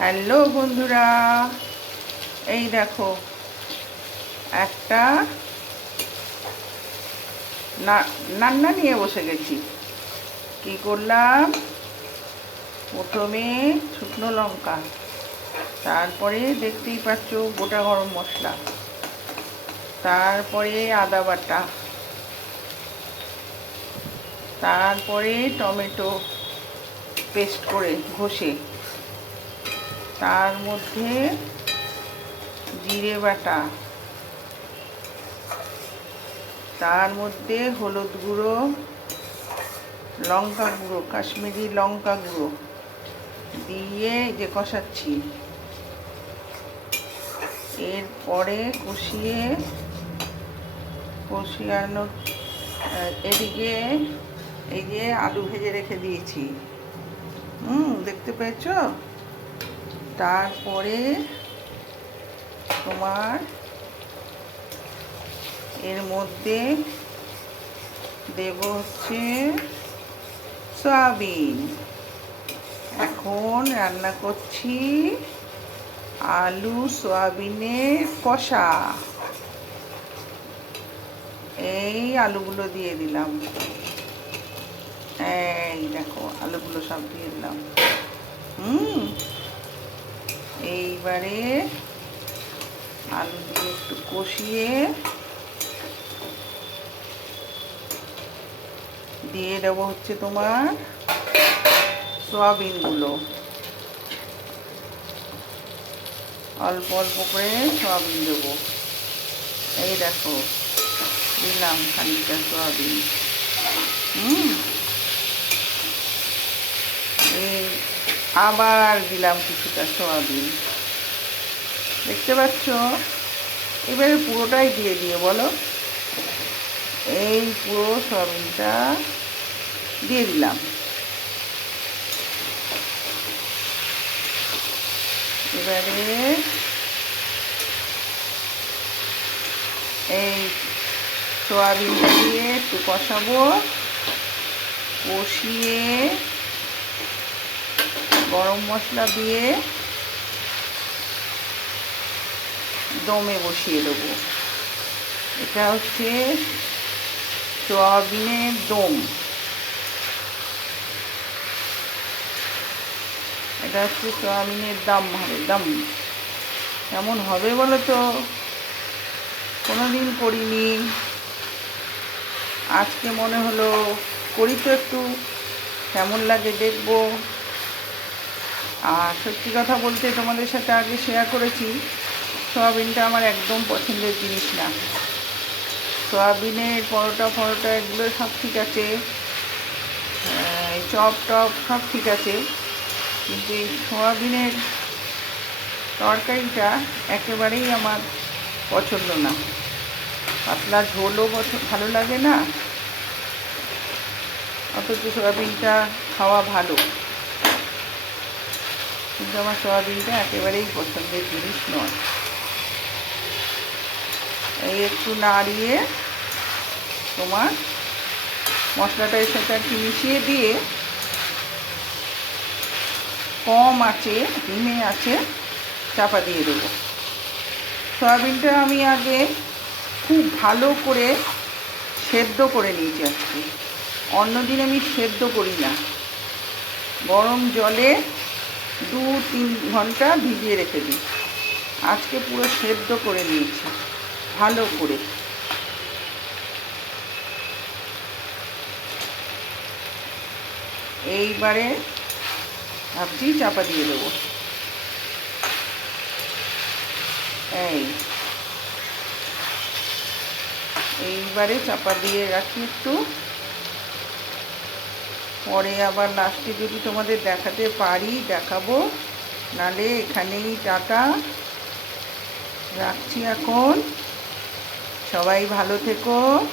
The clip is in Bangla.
হ্যালো বন্ধুরা, এই দেখো, একটা রান্না নিয়ে বসে গেছি। কি করলাম? প্রথমে শুকনো লঙ্কা, তারপরে দেখতেই পাচ্ছ গোটা গরম মশলা, তারপরে আদা বাটা, তারপরে টমেটো পেস্ট করে ঘষে তার মধ্যে জিরে বাটা। তার মধ্যে হলুদ গুঁড়ো, লঙ্কা গুঁড়ো, কাশ্মীরি লঙ্কা গুঁড়ো দিয়ে যে কষাচ্ছি। এরপরে কষিয়ে কষিয়ানো এদিকে এই যে আলু ভেজে রেখে দিয়েছি। হুম, দেখতে পেয়েছ? তারপরে তোমার এর মধ্যে দেব হচ্ছে সয়াবিন। এখন রান্না করছি আলু সয়াবিনের কষা। এই আলুগুলো দিয়ে দিলাম। এই দেখো, আলুগুলো সব দিয়ে দিলাম। হুম? এইবারে আলু দিয়ে একটু কষিয়ে দিয়ে দেবো হচ্ছে তোমার সয়াবিনগুলো। অল্প অল্প করে সয়াবিন দেবো। এই দেখো, দিলাম খানিকটা সয়াবিন। হুম? আবার দিলাম কিছুটা সয়াবিন। দেখতে পাচ্ছ? এবারে পুরোটাই দিয়ে দিয়ে বলো। এই পুরো সয়াবিনটা দিয়ে দিলাম। এবারে এই সয়াবিনটা দিয়ে একটু কষাবো। কষিয়ে গরম মশলা দিয়ে দমে বসিয়ে দেবো। এটা হচ্ছে সয়াবিনের দম। এটা হচ্ছে সয়াবিনের দাম হবে, দাম। কেমন হবে বলো তো? কোনোদিন করিনি। আজকে মনে হলো করি তো একটু। কেমন লাগে দেখব। আর সত্যি কথা বলতে তোমাদের সাথে আগে শেয়ার করেছি, সয়াবিনটা আমার একদম পছন্দের জিনিস না। সয়াবিনের পরোটা ফরোটা এগুলো সব ঠিক আছে চপ টপ সব ঠিক আছে, কিন্তু এই সয়াবিনের তরকারিটা একেবারেই আমার পছন্দ না। পাতলা ঝোলও ভালো লাগে না, অথচ সয়াবিনটা খাওয়া ভালো। কিন্তু আমার সয়াবিনটা একেবারেই পছন্দের জিনিস নয়। এই একটু নাড়িয়ে তোমার মশলাটা এর সাথে একটু মিশিয়ে দিয়ে কম আছে ডিমে আছে, চাপা দিয়ে দেবো। সয়াবিনটা আমি আগে খুব ভালো করে সেদ্ধ করে নিয়েছি আজকে। অন্যদিন আমি সেদ্ধ করি না। গরম জলে দু তিন ঘণ্টা ভিজিয়ে রেখে দিই। আজকে পুরো সেদ্ধ করে নিয়েছি, ভালো করে। এইবারে ভাবছি চাপা দিয়ে দেবো। এই। এইবারে চাপা দিয়ে রাখি একটু। পরে আবার লাস্টে যদি তোমাদের দেখাতে পারি, দেখাবো। নালে এখানেই টাটা। রাখছি এখন। সবাই ভালো থেকো।